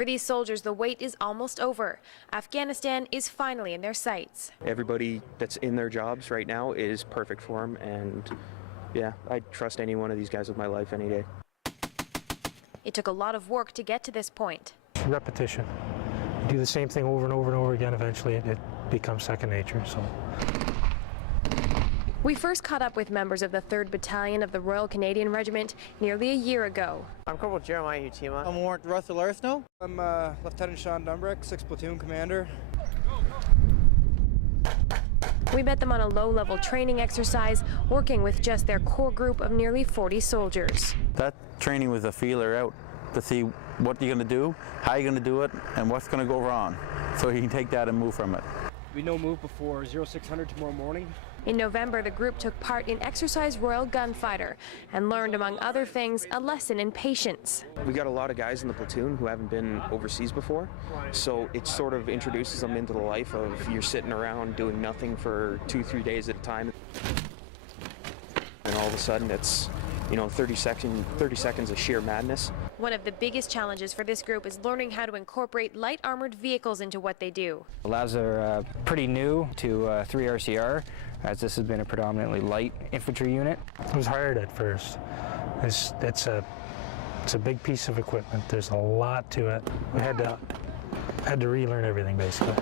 For these soldiers, the wait is almost over. Afghanistan is finally in their sights. Everybody that's in their jobs right now is perfect for them, and yeah, I'd trust any one of these guys with my life any day. It took a lot of work to get to this point. Repetition. You do the same thing over and over and over again, eventually it becomes second nature. So. We first caught up with members of the 3rd Battalion of the Royal Canadian Regiment nearly a year ago. I'm Corporal Jeremiah Utima. I'm Warrant Russell Arsenault. I'm Lieutenant Sean Dumbrick, 6th Platoon Commander. We met them on a low-level training exercise, working with just their core group of nearly 40 soldiers. That training was a feeler out to see what you're going to do, how you're going to do it, and what's going to go wrong, so you can take that and move from it. We no move before 0600 tomorrow morning. In November, the group took part in Exercise Royal Gunfighter and learned, among other things, a lesson in patience. We got a lot of guys in the platoon who haven't been overseas before, so it sort of introduces them into the life of you're sitting around doing nothing for 2-3 days at a time, and all of a sudden it's 30 seconds of sheer madness. One of the biggest challenges for this group is learning how to incorporate light armored vehicles into what they do. The labs are pretty new to 3RCR, as this has been a predominantly light infantry unit. It was hard at first. It's a big piece of equipment. There's a lot to it. We had to relearn everything basically.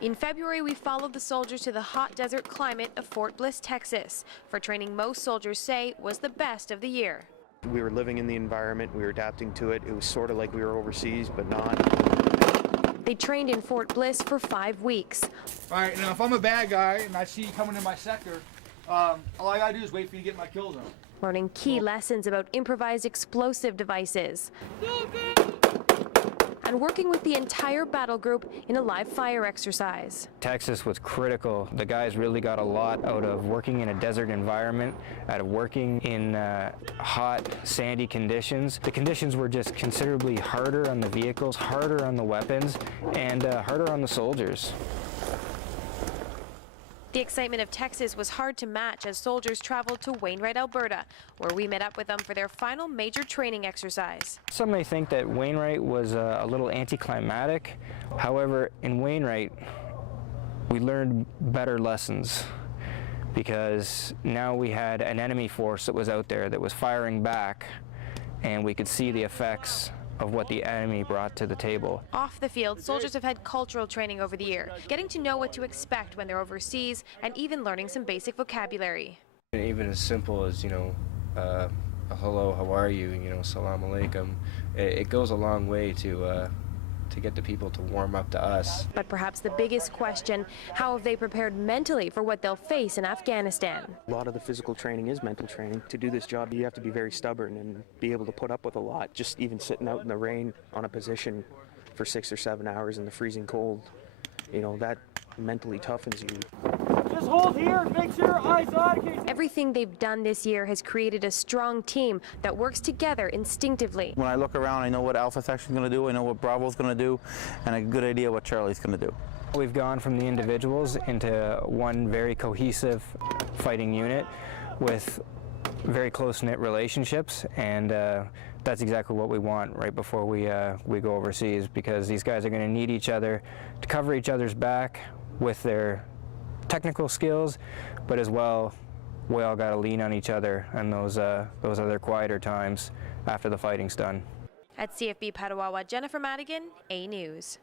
In February, we followed the soldiers to the hot desert climate of Fort Bliss, Texas, for training most soldiers say was the best of the year. We were living in the environment, we were adapting to it. It was sort of like we were overseas, but not. They trained in Fort Bliss for 5 weeks. All right, now if I'm a bad guy and I see you coming in my sector, all I gotta do is wait for you to get my kill zone. Learning key lessons about improvised explosive devices. And working with the entire battle group in a live fire exercise. Texas was critical. The guys really got a lot out of working in a desert environment, out of working in hot, sandy conditions. The conditions were just considerably harder on the vehicles, harder on the weapons, and harder on the soldiers. The excitement of Texas was hard to match as soldiers traveled to Wainwright, Alberta, where we met up with them for their final major training exercise. Some may think that Wainwright was a little anticlimactic. However, in Wainwright, we learned better lessons because now we had an enemy force that was out there that was firing back, and we could see the effects of what the enemy brought to the table. Off the field, soldiers have had cultural training over the year, getting to know what to expect when they're overseas and even learning some basic vocabulary. Even as simple as, a hello, how are you, salam alaikum, it goes a long way to get the people to warm up to us. But perhaps the biggest question, how have they prepared mentally for what they'll face in Afghanistan? A lot of the physical training is mental training. To do this job, you have to be very stubborn and be able to put up with a lot. Just even sitting out in the rain on a position for 6 or 7 hours in the freezing cold, that mentally toughens you. Just hold here and make sure eyes on. Everything they've done this year has created a strong team that works together instinctively. When I look around, I know what Alpha Section's going to do, I know what Bravo's going to do, and a good idea what Charlie's going to do. We've gone from the individuals into one very cohesive fighting unit with very close-knit relationships, and that's exactly what we want right before we go overseas, because these guys are going to need each other to cover each other's back with their technical skills, but as well, we all got to lean on each other in those other quieter times after the fighting's done. At CFB Petawawa, Jennifer Madigan, A News.